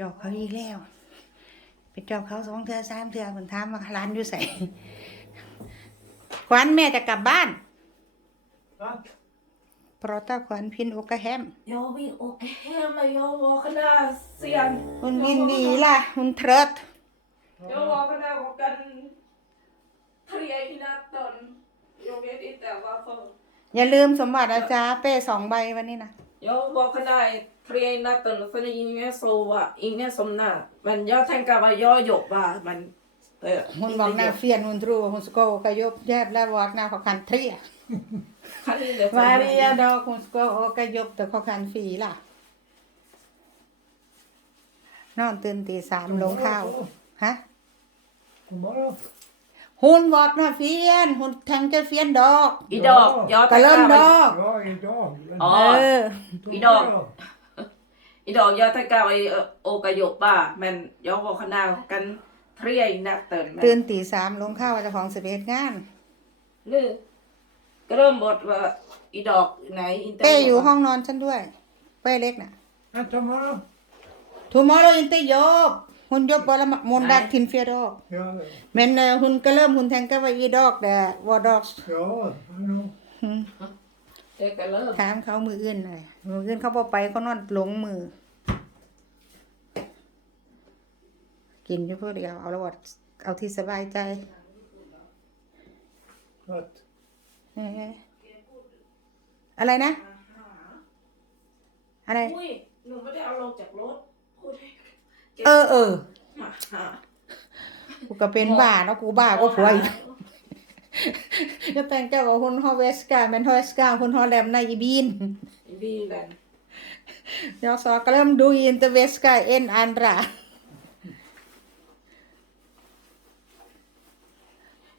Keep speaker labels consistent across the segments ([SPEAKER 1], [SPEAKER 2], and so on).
[SPEAKER 1] จอบเขาอีกแล้วไปจอบเขาสองเทือสามเทือคนถามว่าร้านอยู่ใส่ขวัญแม่จะกลับบ้าน
[SPEAKER 2] Va?
[SPEAKER 1] เพราะถ้าขวัญพินโอกาแฮม
[SPEAKER 3] Jag vill åka hem men jag vaknade sen.
[SPEAKER 1] คุณวินดีล่ะคุณเทรด
[SPEAKER 3] Jag vaknade klockan tre i natten. Jag vet inte varför.
[SPEAKER 1] อย่าลืมสมบัติอาจารย์เป้สองใบวันนี้นะ
[SPEAKER 3] Jag vaknade tre i natten för ingen sova, ingen somnade. Men jag tänker vad jag jobbar men det
[SPEAKER 1] คุณบอกหน้าเฟียนคุณทรูคุณสโกกยบแยบแล้ววอดหน้าเขาคันเทรีย
[SPEAKER 3] kan inte
[SPEAKER 1] วา
[SPEAKER 3] somna.
[SPEAKER 1] รียดอกคุณสโกกยบแต่เขาคันฟรีล่ะ นอนตื่นตีสามลงข้าวฮะ
[SPEAKER 2] God morgon.
[SPEAKER 1] หุ่นวอดหน้าเฟียนหุ่นแทงจะเฟียนดอก
[SPEAKER 3] Idag, jag
[SPEAKER 1] กะเริ่ม
[SPEAKER 3] tänker
[SPEAKER 1] ด
[SPEAKER 3] vad,
[SPEAKER 1] อก
[SPEAKER 2] Ja, idag. Men
[SPEAKER 3] Ja.
[SPEAKER 1] เออ
[SPEAKER 3] Idag.
[SPEAKER 2] tomorrow.
[SPEAKER 3] idag jag tänker vad åka jobba men jag vaknade klockan tre i natten.
[SPEAKER 1] ตื่น
[SPEAKER 3] Men
[SPEAKER 1] ตีสามลงข้าวเจ้าของสิบเอ็ดงาน
[SPEAKER 3] nu glöm bort vad idag, nej inte
[SPEAKER 1] เป้อยู่
[SPEAKER 3] jobba.
[SPEAKER 1] ห้องนอนฉันด้วย เป้เล็กน่ะ
[SPEAKER 2] Men tomorrow?
[SPEAKER 1] tomorrow inte jobb hon jobbar måndag till fredag
[SPEAKER 2] Ja,
[SPEAKER 1] men eh, hon kan rum hon tänker vara idag det var dags
[SPEAKER 2] ja, I know.
[SPEAKER 1] อืม
[SPEAKER 3] Det kan lösa.
[SPEAKER 1] ถามเขามืออื่นหน่อยมืออื่นเขาบอไปเขานอนหลงมือ กินอยู่เพื่อเดียวเอาละวัดเอาที่สบายใจ
[SPEAKER 2] What?
[SPEAKER 1] เอ๊ะอะไรนะ อะไร
[SPEAKER 3] อุ้ย หนูไม่ได้เอาลงจากรถ พูดให้
[SPEAKER 1] เออเออ
[SPEAKER 3] มาหา
[SPEAKER 1] กูก็เป็นบ้าเนาะกูบ้าก็ผัวอีกก็แต่งเจ้ากับคนฮอเวสกาเป็นฮอเวสกาคนฮอแลมในอีบีน
[SPEAKER 3] i bilen.
[SPEAKER 1] Jag sa glöm du inte väska en andra.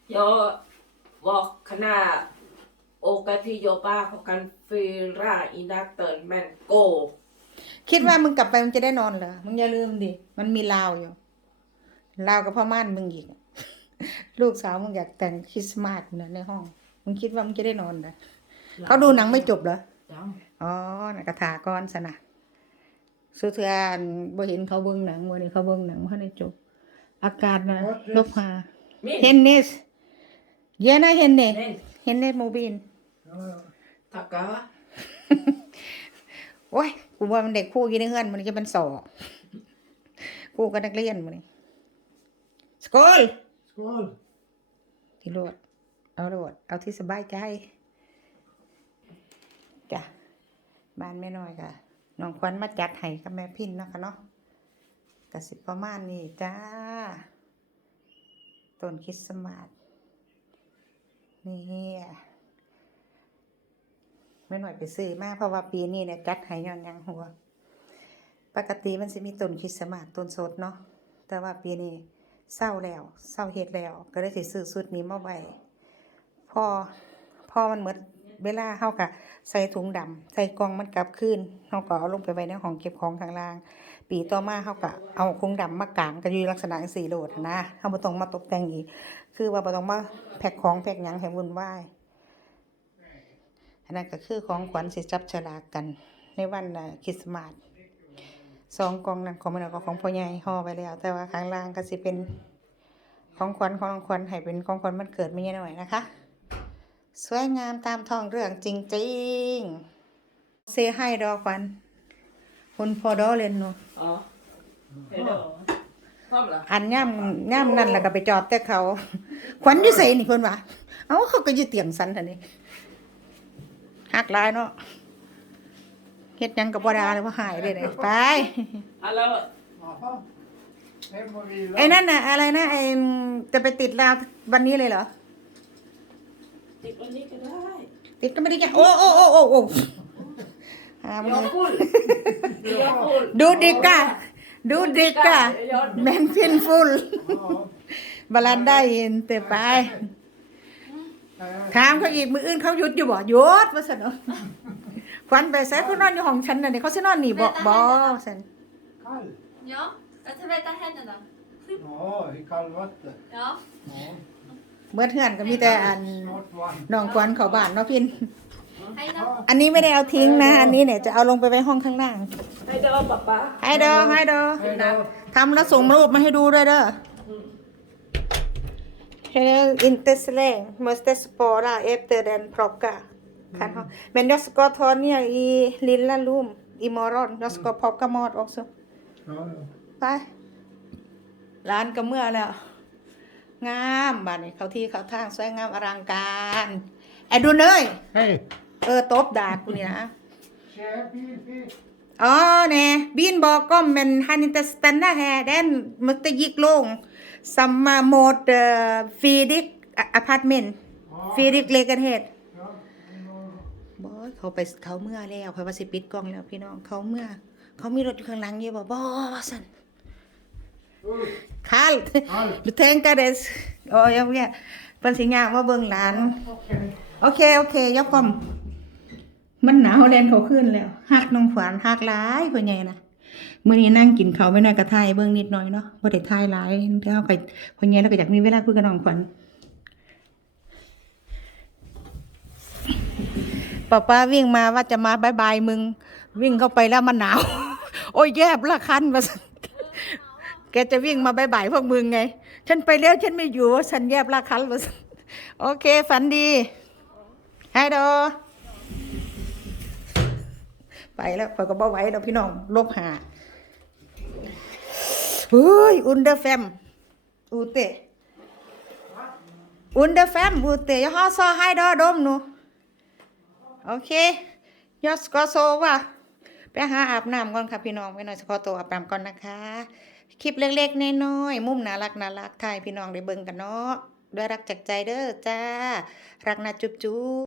[SPEAKER 3] Jag vaknade, åka till jobbet klockan fyra i natten, men gå.
[SPEAKER 1] คิ ดว่ามึงกลับไปมึงจะได้นอนเหรอ มึงอย่าลืมดิ มันมีลาวอยู่ ลาวกับพ่อม่านมึงอีก ลูกสาวมึงอยากแต่งคริสต์มาสเนี่ยในห้อง มึงคิดว่ามึงจะได้นอนเหรอเขาดูหนังไม่จบเหรอ
[SPEAKER 3] Ja.
[SPEAKER 1] อ๋อนักกระถาก่อนสนะสุดท้ายบ่เห็นเขาเบิ่งหนังวันนี้เขาเบิ่งหนังเพราะในจบ อากาศนะลบหา
[SPEAKER 3] Min.
[SPEAKER 1] เฮนเนสเยนะเฮนเนส
[SPEAKER 3] Nej,
[SPEAKER 1] เฮนเนสโมบิน
[SPEAKER 2] Ja, ja.
[SPEAKER 3] tackar.
[SPEAKER 1] โอ้ย กูว่ามันเด็กผู้อยี่ในเฮือนมันจะเป็นสอบกูก็นักเรียนมันนี่สกูล
[SPEAKER 2] Skål!
[SPEAKER 1] ที่โลดเอาโลดเอาที่สบายใจจ้ะบ้านแม่น้อยค่ะน้องควันมาจัดให้กับแม่พินเนาะคะเนาะกสิประมาณนี้จ้าต้นคริสต์มาสนี่ แม่หน้อยไปซื้อมาเพราะว่าปีนี้เนี่ยจัดห้ย้อนยังหัว ปกติมันสิมีต้นคริสต์มาสต้นสดเนาะแต่ว่าปีนี้เศร้าแล้วเศร้าเฮ็ดแล้ว ก็เลยสิซื้อสุดนี้มาไว้พอพอมันเหมดเวลาเฮาก็ใส่ถุงดำใส่กองมันกลับคืนเฮาก็เอาลงไปไว้ในห้องเก็บของข้างล่าง ปีต่อมาเฮาก็เอาถุงดำมากางก็อยู่ลักษณะจังซี่โหลดนนะเฮาบ่ต้องมาตกแต่งอีก คือว่าบ่ต้องมาแพ็คของแพ็คหยังให้วุ่นวาย อันนั้นก็คือของขวัญสิจับฉลากกัน ในวันน่ะคริสต์มาสสองกล่องนั้นของมันก็ของพ่อใหญ่ห่อไว้แล้ว แต่ว่าข้างล่างก็สิเป็นของขวัญของน้องขวัญให้เป็นของขวัญมันเกิดไม่ใช่หน่อยนะคะ สวยงามตามท้องเรื่องจริงๆเซให้ดอกขวัญคุณพอดอเล่นเนาะ
[SPEAKER 3] Ja. Hejdå. Kom då.
[SPEAKER 1] อันย่ำย่ำนั่นแล้วก็ไปจอบแต่เขา ขวัญอยู่ใส่นี่เพิ่นว่าเอ้าเขาก็อยู่เตียงสันท่านี่ หักหลายเนาะเฮ็ดหยังกับบ่ได้เลยว่าหายเลยเนี่ยไป
[SPEAKER 3] Hallå.
[SPEAKER 2] Jaha. Hem och vila.
[SPEAKER 1] ไอ้นั่นน่ะอะไรนะไอ้จะไปติดลาววันนี้เลยเหรอ
[SPEAKER 3] Titta vad ni kan där.
[SPEAKER 1] ติดก็ไม่ได้จ้ะโอ้โอ้โอ้โอ้โอ้อ่ามึง
[SPEAKER 3] Jag är full. Jag är full.
[SPEAKER 1] ดูดิกะดูดิกะ
[SPEAKER 3] Jag
[SPEAKER 1] แมนฟินฟุล
[SPEAKER 2] Ja.
[SPEAKER 1] บาลันได้ยินแต่ไป ถามเขาอีกมืออื่นเขาหยุดอยู่บ่หยุดว่าสันเนาะควันไปใส่เขานอนอยู่ห้องฉันน่ะนี่เขาสินอนนี่บ่บ่สัน
[SPEAKER 2] Kall?
[SPEAKER 4] Ja, jag tvättar händerna.
[SPEAKER 2] Ja, i kallvatten.
[SPEAKER 4] Ja.
[SPEAKER 2] Ja.
[SPEAKER 1] เมื่อเทือนก็มีแต่อัน
[SPEAKER 2] Snart varmt.
[SPEAKER 1] น้องควันเขาบ้านเนาะพิน
[SPEAKER 4] Hej då.
[SPEAKER 1] อันนี้ไม่ได้เอาทิ้งนะ อันนี้เนี่ยจะเอาลงไปไว้ห้องข้างล่าง
[SPEAKER 3] ให้เด้อป๊าป๊า
[SPEAKER 1] ให้เด้อให้เด้อ
[SPEAKER 2] Hej då.
[SPEAKER 1] ทำแล้วส่งรูปมาให้ดูด้วยเด้อ Helt inte så länge. Måste spara efter den plocka. Kan ha. Men jag ska ta ner i lilla rum imorgon. Jag ska plocka mat också.
[SPEAKER 2] Ja, ja.
[SPEAKER 1] ไปร้านก็เมื่อแล้ว งามบ้านนี้เขาที่เขาทางสวยงามอลังการไอ้ดูเนย
[SPEAKER 2] Hej.
[SPEAKER 1] เออตบด่ากูนี่นะ
[SPEAKER 2] Tjena, Fifi.
[SPEAKER 1] อ๋อเนี่ยบินบอกก็มันฮัน inte stanna här den måste gick lång samma mot uh, Fredrik apartment Fredrik lägenhet
[SPEAKER 2] Ja,
[SPEAKER 1] บอสเขาไปเขาเมื่อแล้วเขาว่าสิปิดกล้องแล้วพี่น้องเขาเมื่อ เขามีรถอยู่ข้างหลังอยู่บ่บอสัน
[SPEAKER 2] Usch,
[SPEAKER 1] kallt
[SPEAKER 2] Kallt.
[SPEAKER 1] du tänker det โอ้ยเวียเพิ่นสิงามว่าเบิ่งหลาน
[SPEAKER 2] okej.
[SPEAKER 1] โอเค โอเคยกกลมมันหนาวแลนเขาขึ้นแล้วหักน้องขวานหักหลายพ่อใหญ่นะ เมื้อนี้นั่งกินเขาไม่น้อยก็ถ่ายเบิ่งนิดน่อยเนาะบ่ได้ถ่ายหลายเดี๋ยวก็พ่อใหญ่แล้วก็อยากมีเวลาคุยกับน้องขวัญป้าป้าวิ่งมาว่าจะมาบายบายมึง วิ่งเข้าไปแล้วมันหนาว โอ้ยแยบละคันว่าแกจะวิ่งมาบายบายพวกมึงไง ฉันไปแล้วฉันไม่อยู่ฉันแยบละคันว่าโอเค ฝันดีฮัลโหล ไปแล้วพอยก็บ่ไหว้แล้วพี่น้องลบหาเฮ้ยอุนเดอร์แฟมอูเตอุนเดอร์แฟมอูเตะยอซอให้ดอดมหนูโอเคยอสกอโซว่ะไปหาอาบน้ำก่อนค่ะพี่น้องไปหน่อยสกอโตวอาบน้ำก่อนนะคะ คลิปเล็กๆน้อยๆมุมน่ารักน่ารักถ่ายพี่น้องได้เบิ่งกันเนาะด้วยรักจากใจเด้อจ้า รักนะจุ๊บจุ๊บ